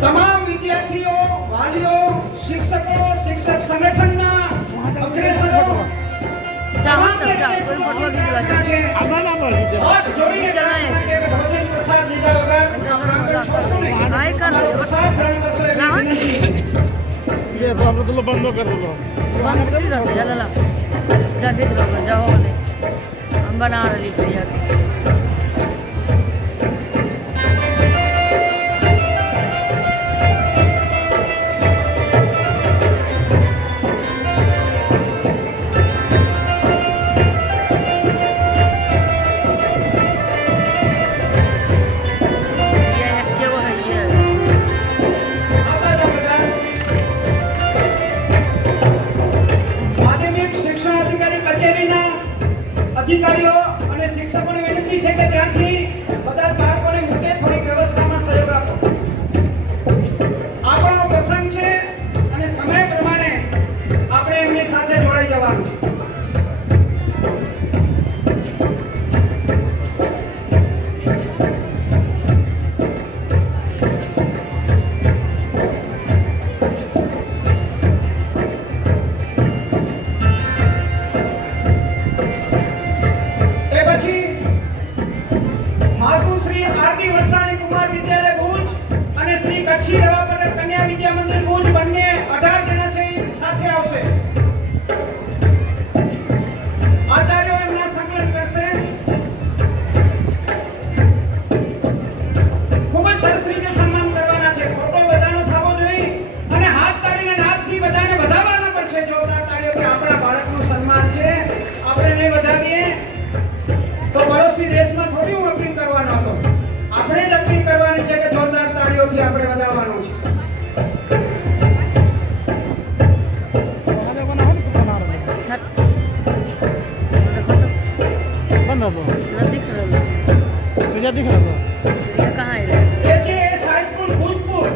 તમામ વિદ્યાર્થીઓ, વાલીઓ, શિક્ષકો, શિક્ષક સંગઠનના અગ્રેસરો બંધ કરી દો બના રહી છે અધિકારીઓ અને શિક્ષકોને વિનંતી છે કે ત્યાંથી બધા બાળકોને મૂકે થોડી વ્યવસ્થામાં સહયોગ આપો. આપણો પ્રસંગ છે અને સમય પ્રમાણે આપણે એમની સાથે જોડાઈ જવાનું છે. કચ્છી રવા પટેલ કન્યા વિદ્યા મંદિર ભુજ બંને 18 જણા છે સાથે આવશે. આચાર્યો એમના સંકલન કરશે. ખૂબ જ સરસ રીતે સન્માન કરવાના છે. ફોટો બધાનો થવો જોઈએ અને હાથ તાળીને નાદથી બધાને વધાવવાના પણ છે. જોરદાર તાળીઓથી આપણા બાળકનું સન્માન છે. આપણે નહીં વધાવીએ તો પડોશી દેશમાં થોડી હું અપીલ કરવાનો હતો. આપણે જ અપીલ કરવાની છે કે જોરદાર તાળીઓથી આપણે વધાવવાનું છે. AJS high school Bhujpur,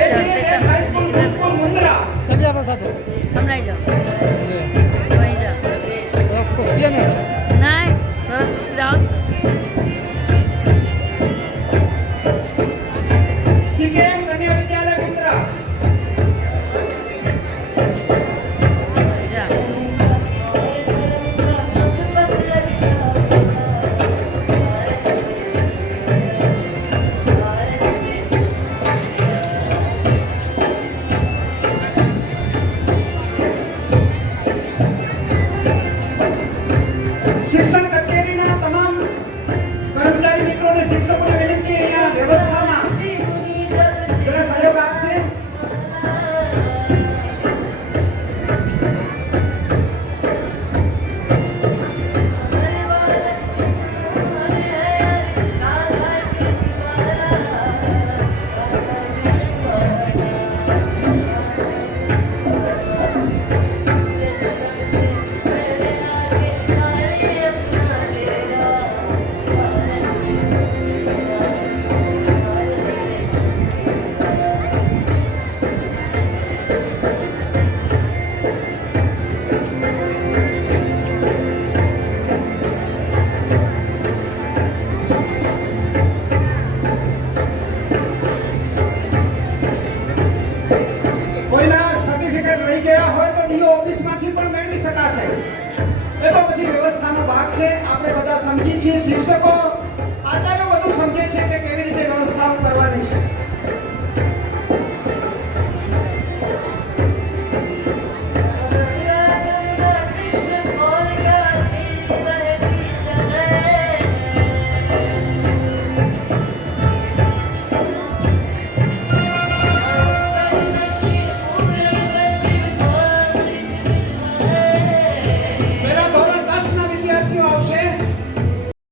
AJS high school Bhujpur Mundra. चलिए आप साथ हम नहीं जाओ वहीं जाओ नहीं तो जाओ सीकेएम कन्या विद्यालय मुंद्रा. શિક્ષણ કચેરીના તમામ કર્મચારી મિત્રોને શિક્ષકોને વિનંતી અહીંયા વ્યવસ્થામાં જરા સહયોગ આપશે. કોઈના સર્ટિફિકેટ રહી ગયા હોય તો ડીઓ ઓફિસમાંથી પણ મેળવી શકાશે. એ તો પછી વ્યવસ્થાનો ભાગ છે. આપણે બધા સમજી છીએ. શિક્ષકો આચાર્યો બધું સમજે છે કે કેવી રીતે વ્યવસ્થાઓ કરવાની છે.